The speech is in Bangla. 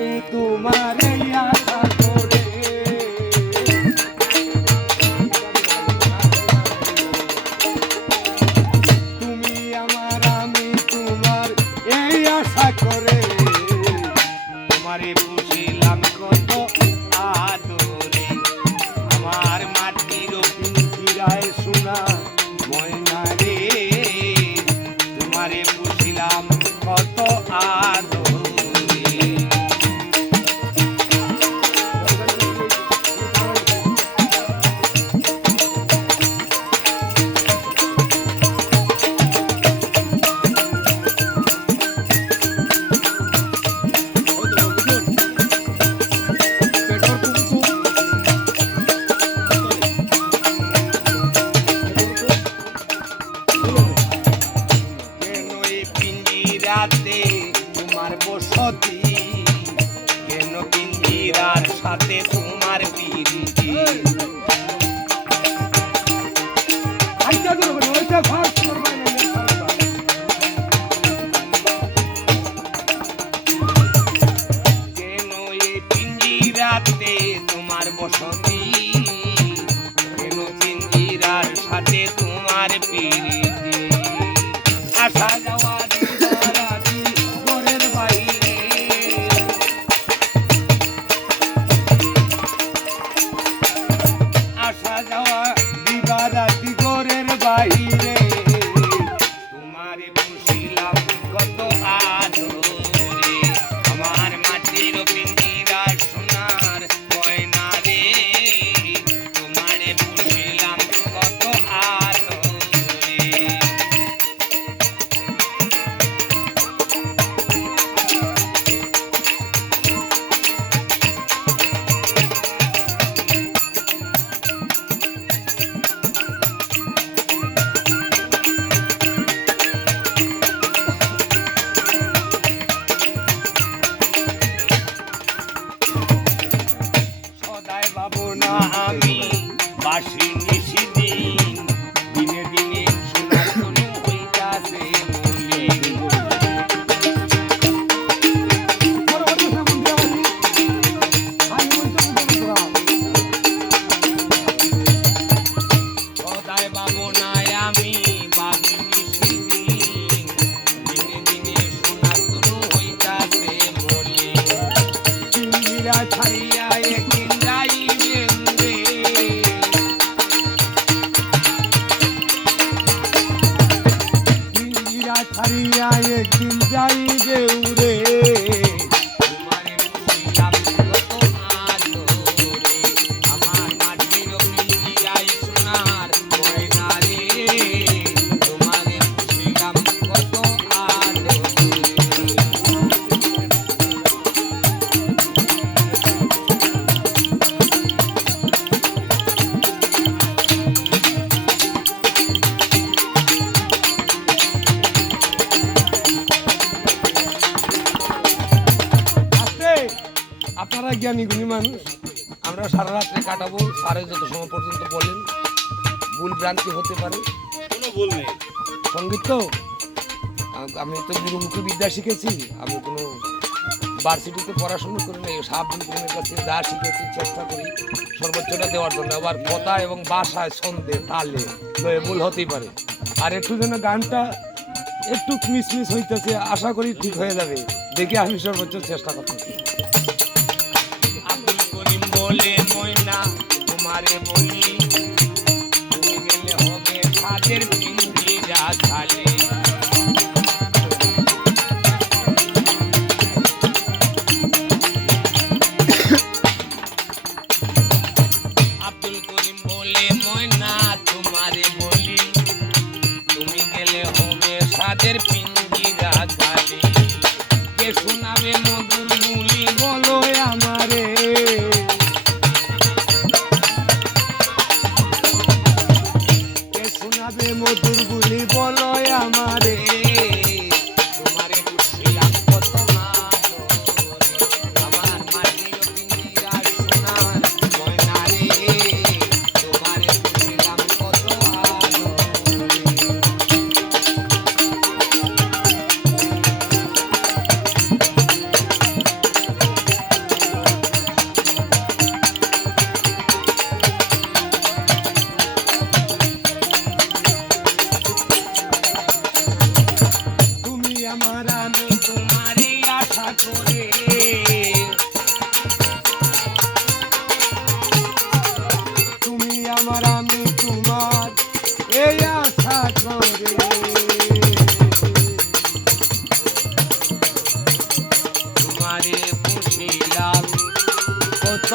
তোমারে আশা করে তুমি আমার আমি তোমার এই আশা করে তোমারে বুঝিলাম কত আদরে আমার মাটির পিঞ্জিরায় সোনা ময়না রে তোমারে বুঝিলাম কত আদরে। তোমার বসতি কেন পিঞ্জিরার সাথে তোমার পিরিতি কেন এই পিঞ্জিরাতে তোমার বসতি কেন পিঞ্জিরার সাথে তোমার পিরিতি আসা যাওয়া বাহিরে তোমারে বুঝিলাম কত আদরে আমার মাটির পিঞ্জিরা সোনার ময়না রে তোমারে বুঝিলাম কত আদরে। আমি বাসি নিশি দিন দিনে দিনে সোনার তনু হইতাছে সদায় বাবু নাই আমি বাসি নিশি দিন দিনে দিনে সোনার তনু হইতাছে বলে পিঞ্জিরা ছাড়িয়া একদিন যাইবে ছাড়িয়া একদিন যাইবে উড়ে তোমারে বুঝিলাম কত আদরে আমার মাটির পিঞ্জিরায় সোনার ময়না রে তোমারে বুঝিলাম কত আদরে। আপনারা জ্ঞানী গুণী মানুষ, আমরা সারা রাত্রে কাটাবো, সারে যত সময় পর্যন্ত বলেন, ভুল ভ্রান্তি হতে পারে, কোনো ভুল নেই। সঙ্গীত তো আমি তো গুরুমুখী বিদ্যা শিখেছি, আমি কোনো ভার্সিটিতে পড়াশোনা করি না, আব্দুল করিমের কাছে যা শিখেছি চেষ্টা করি সর্বোচ্চটা দেওয়ার জন্য। আবার কথা এবং ভাষায় ছন্দে তালে ভুল হতেই পারে, আর একটু যেন গানটা একটু মিস হইতেছে, আশা করি ঠিক হয়ে যাবে, দেখে আমি সর্বোচ্চ চেষ্টা করতেছি। আব্দুল করিম বলে ময়না তোমারে বলি তুমি গেলে হবে সাদের পিঞ্জিরা খালি। আব্দুল করিম বলে ময়না তোমারে বলি তুমি গেলে হবে সাদের পিঞ্জিরা খালি। কে শোনাবে মধুর বুলি বলো আমারে, তোমারে বসিলাম কত